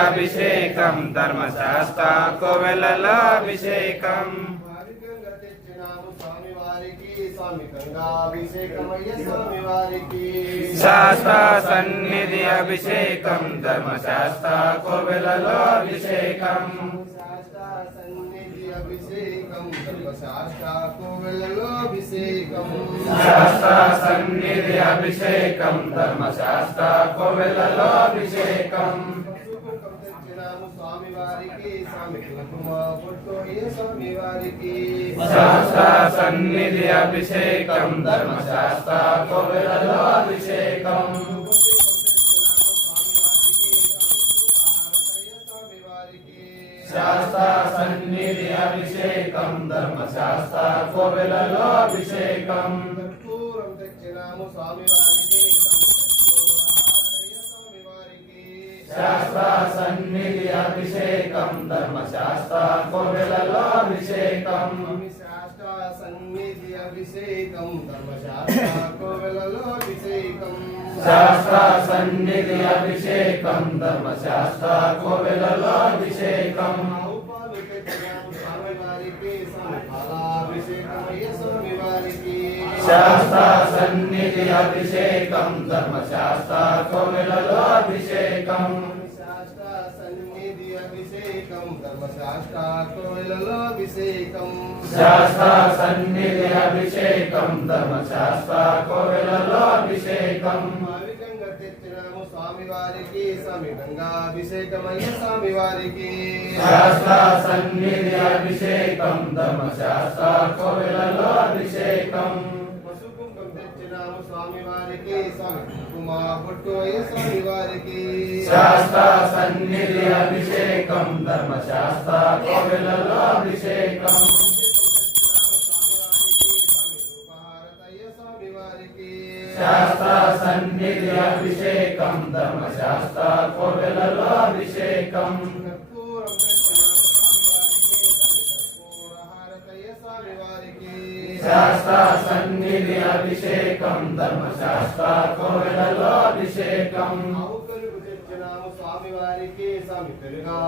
అభిషేకం ధర్మశాస్త్ర కోవెలలో అభిషేకం శాస్త్ర సన్నిధి అభిషేకం ధర్మశాస్త్ర కోవెలలో అభిషేకం శాస్త్ర సన్నిధి అభిషేకం ధర్మశాస్త్ర కోవెలలో అభిషేకం శాస్త్ర సన్నిధి అభిషేకం ధర్మశాస్త్ర కోవెలలో అభిషేకం శాస్త్ర సన్నిధి అభిషేకం ధర్మశాస్త్ర కోవెలలో అభిషేకం శాస్త్ర సన్నిధి అభిషేకం ధర్మశాస్త్ర కోవెలలో అభిషేకం శాస్త్ర సన్నిధి అభిషేకం ధర్మశాస్త్ర కోవెలలో అభిషేకం శాస్త్ర సన్నిధి అభిషేకం ధర్మశాస్త్ర కోవెలలో అభిషేకం శాస్త్ర సన్నిధి అభిషేకం ధర్మశాస్త్ర కోవెలలో అభిషేకం స్వామివారికి సమీపంగాభిషేకమయ్య స్వామివారికి శాస్త్ర సన్నిధి అభిషేకం ధర్మశాస్త్ర కోవెలలో అభిషేకం స్వామివారికి కుమా బొట్టు అయ్య స్వామివారికి శాస్త్ర సన్నిధి అభిషేకం ధర్మశాస్త్ర కోవెలలో అభిషేకం శాస్త్ర సన్నిధి అభిషేకం ధర్మశాస్త్ర కోవెలలో అభిషేకం శాస్త్ర సన్నిధి అభిషేకం ధర్మశాస్త్ర కోవెలలో అభిషేకం స్వామివారికి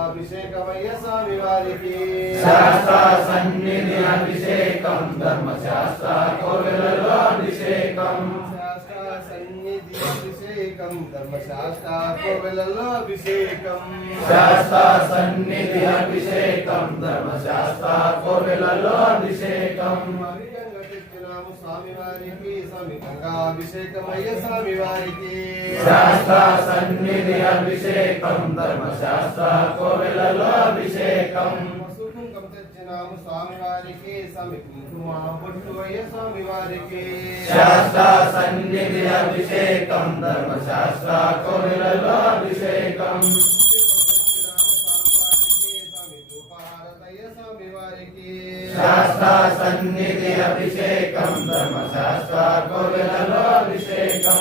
అభిషేకమయ్య స్వామివారికి శాస్త్ర సన్నిధి అభిషేకం ధర్మశాస్త్ర కోవెలలో అభిషేకం అభిషేకం ధర్మశాస్త్ర కోవెలలో అభిషేకం శాస్త్ర సన్నిధి అభిషేకం ధర్మశాస్త్ర కోవెలలో అభిషేకం స్వామివారికి సమీపంగా అభిషేకమయ్య స్వామివారికి శాస్త్ర సన్నిధి అభిషేకం ధర్మశాస్త్ర కోవెలలో అభిషేకం స్వామివారికి సమీపంగా బొట్టు అయ్య స్వామివారికి శాస్త్ర సన్నిధి అభిషేకం ధర్మశాస్త్ర కోవెలలో అభిషేకం శాస్త్ర సన్నిధి అభిషేకం ధర్మశాస్త్ర కోవెలలో అభిషేకం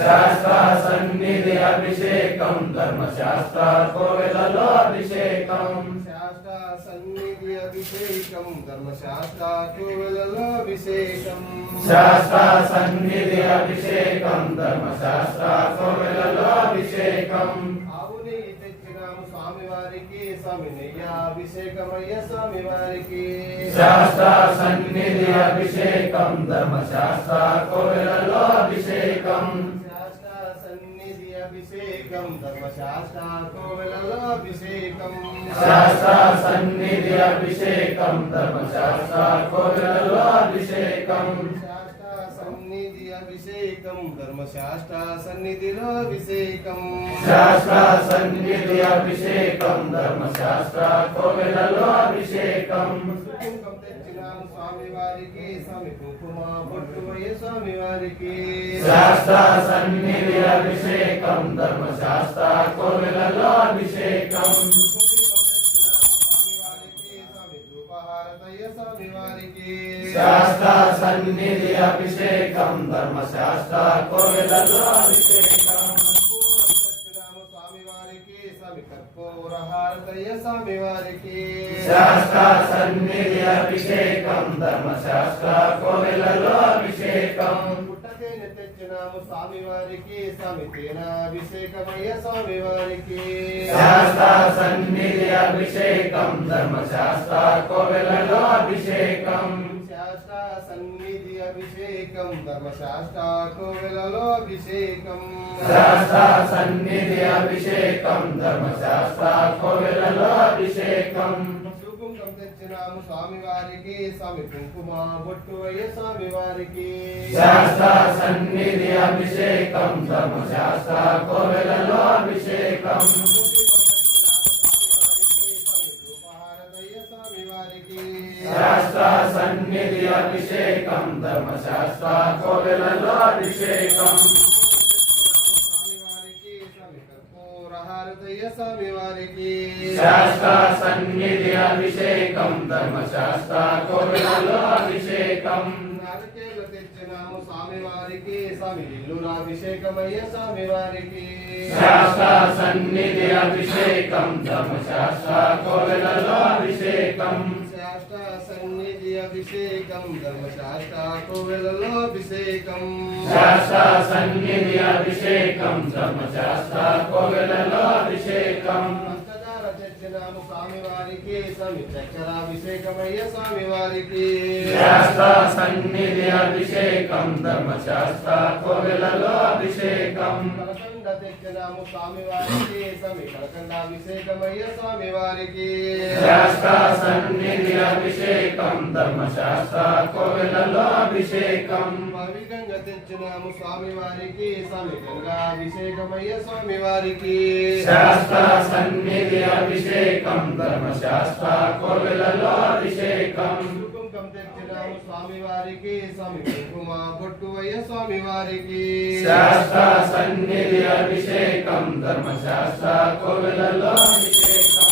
శాస్త్ర సన్నిధి అభిషేకం ధర్మశాస్త్ర కోవెలలో అభిషేకం శాస్త్ర సన్నిధి అభిషేకం ధర్మశాస్త్ర కోవెలలో అభిషేకం శాస్త్ర సన్నిధి అభిషేకం ధర్మశాస్త్ర కోవెలలో అభిషేకం స్వామివారికి అభిషేకమయ్య స్వామివారికి శాస్త్ర సన్నిధి అభిషేకం ధర్మశాస్త్ర కోవెలలో అభిషేకం శాస్త్ర సన్నిధి అభిషేకం ధర్మశాస్త్ర కోవెలలో అభిషేకం శాస్త్ర సన్నిధి అభిషేకం ధర్మశాస్త్ర కోవెలలో అభిషేకం సన్నిధి అభిషేకం ధర్మశాస్త్ర సన్నిధిలో అభిషేకం శాస్త్ర సన్నిధి అభిషేకం ధర్మశాస్త్ర కోవెలలో అభిషేకం స్వామివారికి సమీపంగా బొట్టు అయ్య స్వామివారికి శాస్త్ర సన్నిధి అభిషేకం ధర్మశాస్త్ర కోవెలలో అభిషేకం శాస్త్ర సన్నిధి అభిషేకం ధర్మశాస్త్ర కోవెలలో అభిషేకం స్వామివారికి కర్పూరహారతయ్య స్వామివారికి శాస్త్ర సన్నిధి అభిషేకం ధర్మశాస్త్ర కోవెలలో అభిషేకం పుట్టతేనె తెచ్చినాము స్వామి వారికి స్వామి తేనాభిషేకమయ్య స్వామి వారికి శాస్త్ర సన్నిధి అభిషేకం ధర్మశాస్త్ర కోవెలలో అభిషేకం శాస్త్ర సన్నిధి అభిషేకం ధర్మశాస్త్ర కోవెలలో అభిషేకం శాస్త్ర సన్నిధి అభిషేకం ధర్మశాస్త్ర కోవెలలో అభిషేకం కుంకుమం తెచ్చినాము స్వామి వారికి స్వామి కుంకుమ బొట్టు అయ్య స్వామి వారికి శాస్త్ర సన్నిధి అభిషేకం ధర్మశాస్త్ర కోవెలలో అభిషేకం శాస్త్ర సన్నిధి అభిషేకం ధర్మశాస్త్ర కోవెలలో అభిషేకం స్వామి వారికి శాస్త్ర సన్నిధి అభిషేకం ధర్మశాస్త్ర కోవెలలో అభిషేకం నారికేలు తెచ్చినాము స్వామి వారికి స్వామి ఇల్లురాభిషేకమయ్య స్వామి వారికి శాస్త్ర సన్నిధి అభిషేకం ధర్మశాస్త్ర కోవెలలో అభిషేకం శాస్త్ర సన్నిధి అభిషేకం ధర్మశాస్త్ర కోవెలలో అభిషేకం శాస్త్ర సన్నిధి అభిషేకం ధర్మశాస్త్ర కోవెలలో అభిషేకం పంచదార తెచ్చినాము స్వామి వారికి స్వామి చక్కెరాభిషేకమయ్య స్వామి వారికి శాస్త్ర సన్నిధి అభిషేకం ధర్మశాస్త్ర కోవెలలో అభిషేకం కలకండ తెచ్చినాము స్వామి వారికి స్వామి కలకండాభిషేకమయ్య స్వామి వారికి శాస్త్ర సన్నిధి అభిషేకం ధర్మశాస్త్ర కోవెలలో అభిషేకం పవిగంగా తెచ్చినాము స్వామి వారికి స్వామి గంగాభిషేకమయ్య స్వామి వారికి శాస్త్ర సన్నిధి అభిషేకం ధర్మశాస్త్ర కోవెలలో అభిషేకం కుంకుమం తెచ్చినాము స్వామి వారికి స్వామి కుంకుమ బొట్టు అయ్య స్వామి వారికి శాస్త్ర సన్నిధి అభిషేకం ధర్మశాస్త్ర కోవెలలో అభిషేకం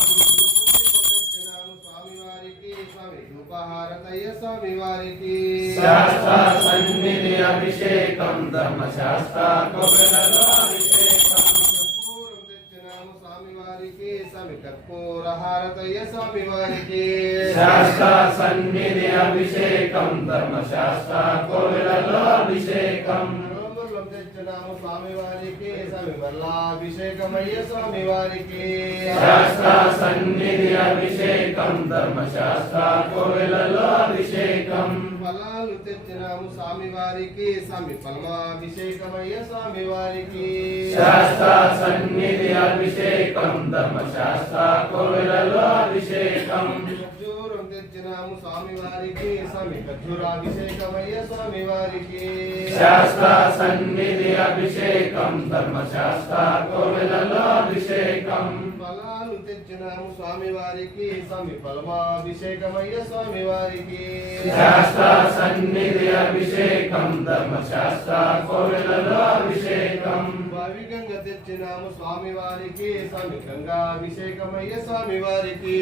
తెచ్చినాము స్వామి వారికి స్వామి ధూపహారతయ్య స్వామి వారికి శాస్త్ర సన్నిధి అభిషేకం ధర్మశాస్త్ర కోవెలలో అభిషేకం కర్పూరం తెచ్చినాము స్వామి వారికి స్వామి కర్పూరహారతయ్య స్వామి వారికి శాస్త్ర సన్నిధి అభిషేకం ధర్మశాస్త్ర కోవెలలో అభిషేకం నవంబర్లో తెచ్చినాము స్వామి వారికి స్వామి వల్లాభిషేకమయ్య స్వామి వారికి శాస్త్ర సన్నిధి అభిషేకం ధర్మశాస్త్ర కోవెలలో అభిషేకం ఫలాలు తెచ్చినాము స్వామి వారికి స్వామి ఫలమాభిషేకమయ్య స్వామి వారికి శాస్త్ర సన్నిధి అభిషేకం ధర్మశాస్త్ర కోవెలలో అభిషేకం ఖర్జూరం తెచ్చినాము స్వామి వారికి స్వామి ఖర్జూరాభిషేకమయ్య స్వామి వారికి శాస్త్ర సన్నిధి అభిషేకం ధర్మశాస్త్ర కోవెలలో అభిషేకం ఫలాలు తెచ్చినాము స్వామి వారికి స్వామి ఫలమాభిషేకమయ్య స్వామి వారికి శాస్త్ర సన్నిధి అభిషేకం ధర్మశాస్త్ర కోవెలలో అభిషేకం భావికంగా తెచ్చినాము స్వామి వారికి స్వామి గంగాభిషేకమయ్య స్వామి వారికి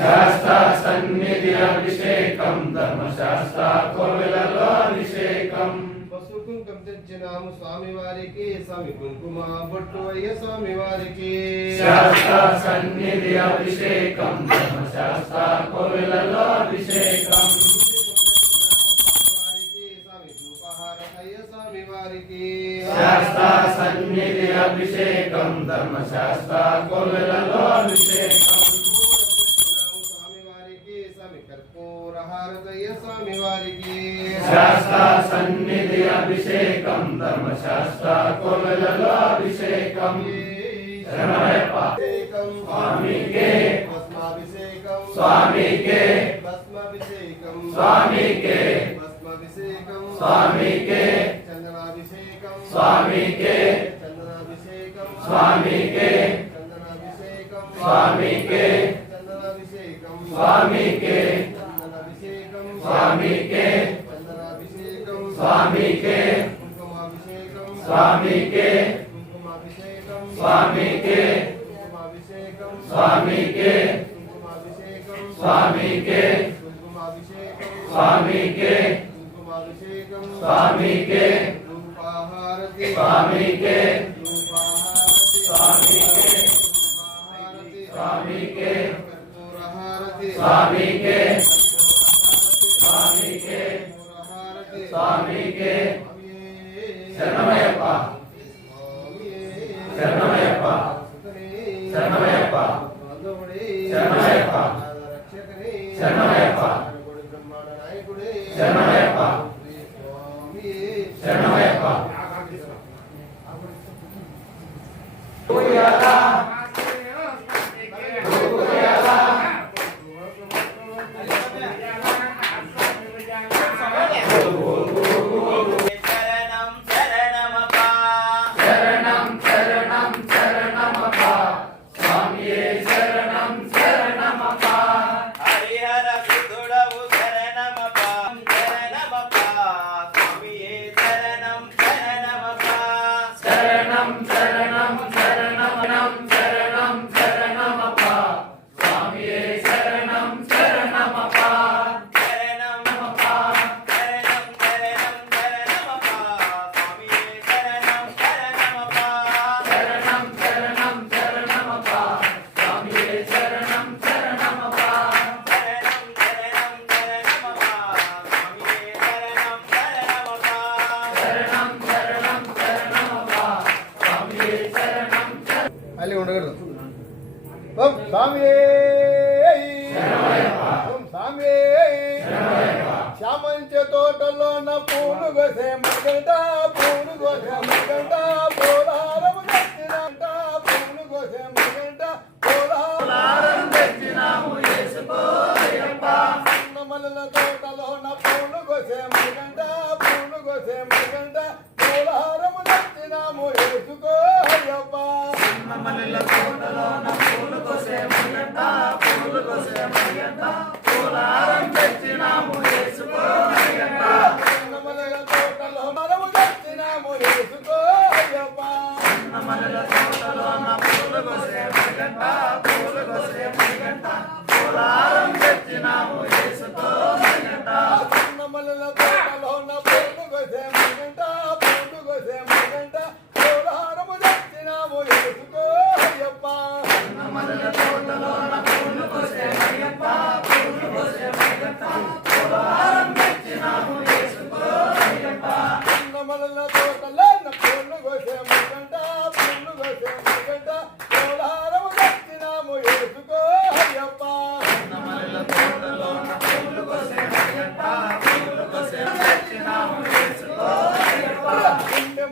శాస్త్ర సన్నిధి అభిషేకం ధర్మశాస్త్ర కోవెలలో అభిషేకం పసుపు కుంకుమ తెచ్చినాము స్వామి వారికి స్వామి కుంకుమ బొట్టు అయ్య స్వామి వారికి శాస్త్ర సన్నిధి అభిషేకం ధర్మశాస్త్ర కోవెలలో అభిషేకం స్వామి ధూపహారతయ్య స్వామి వారికి శాస్త్ర సన్నిధి అభిషేకం ధర్మశాస్త్ర కోవెలలో అభిషేకం స్వామి వారికి స్వామి కర్పూరహారతయ్య స్వామి వారికి శాస్త్ర సన్నిధి అభిషేకం ధర్మశాస్త్ర కోవెలలో అభిషేకం శరణమయ్యప్ప. స్వామికే భస్మాభిషేకం స్వామికే భస్మాభిషేకం స్వామికే భస్మాభిషేకం స్వామికే చందనాభిషేకం స్వామికే చందనాభిషేకం స్వామికే చందనాభిషేకం స్వామికే చందనాభిషేకం స్వామికే చందనాభిషేకం స్వామికే చందనాభిషేకం స్వామికే కుంకుమాభిషేకం స్వామికే కుంకుమాభిషేకం స్వామికే కుంకుమాభిషేకం స్వామికే కుంకుమాభిషేకం స్వామికే కుంకుమాభిషేకం స్వామికే కుంకుమాభిషేకం స్వామికే ధూపహారతి స్వామికే ధూపహారతి స్వామికే ధూపహారతి స్వామికే కర్పూరహారతి స్వామికే కర్పూరహారతి స్వామికే కర్పూరహారతి స్వామికే స్వామియే శరణం శరణం శరణం శరణం శరణమప్ప స్వామియే శరణం శరణమప్ప శరణమప్ప శరణం శరణం శరణమప్ప స్వామియే శరణం శరణమప్ప శరణం శరణం శరణమప్ప స్వామియే శరణం శరణమప్ప శరణం శరణం శరణమప్ప స్వామియే శరణం శరణమప్ప శరణం శరణం శరణమప్ప స్వామియే శరణం ಅಲ್ಲಿ ఉండకూడదు ఓం స్వామి ఓం స్వామి శ్యామంచె తోటలోన పూలు గొసే మగంట పూలు గొసే మగంట పోలారము దచ్చినంట పూలు గొసే మగంట పోలారం తెచ్చినాము యేసుకోయప్ప మల్లెల తోటలోన పూలు గొసే మగంట పూలు గొసే మగంట పోలారము దచ్చినాము యేసుకోయప్ప మల్లెల తోటలోన పూలు కోసే మగంట పూలు కోసే మగంట పూలారం తెచ్చినాము యేసుకోయప్ప మల్లెల తోటలో మరము దచ్చినాము యేసుకోయప్ప మల్లెల తోటలోన పూలు కోసే మగంట పూలు కోసే మగంట పూలారం తెచ్చినాము యేసుకోయప్ప మల్లెల తోటలోన పూలు గొసే మగంట పూలు గొసే మగంట పోలారము దచ్చినాము యేసుకోయప్ప మల్లెల తోటలోన పూలు కోసే మగంట పూలు కోసే మగంట పూలారం తెచ్చినాము యేసుకోయప్ప మల్లెల తోటలోన పూలు గొసే మగంట పూలు గొసే మగంట పోలారము దచ్చినాము యేసుకోయప్ప మల్లెల తోటలోన పూలు కోసే మగంట పూలు కోసే తెచ్చినాము యేసుకోయప్ప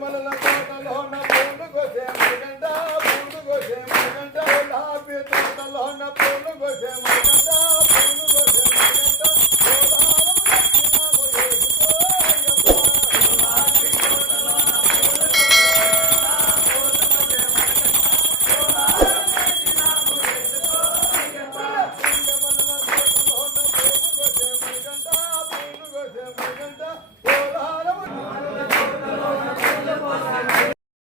మల్లెల తోటలోన పూలు గొసే మగంట పూలు గొసే మగంట గులాబీ తోటలోన పూలు గొసే మగంట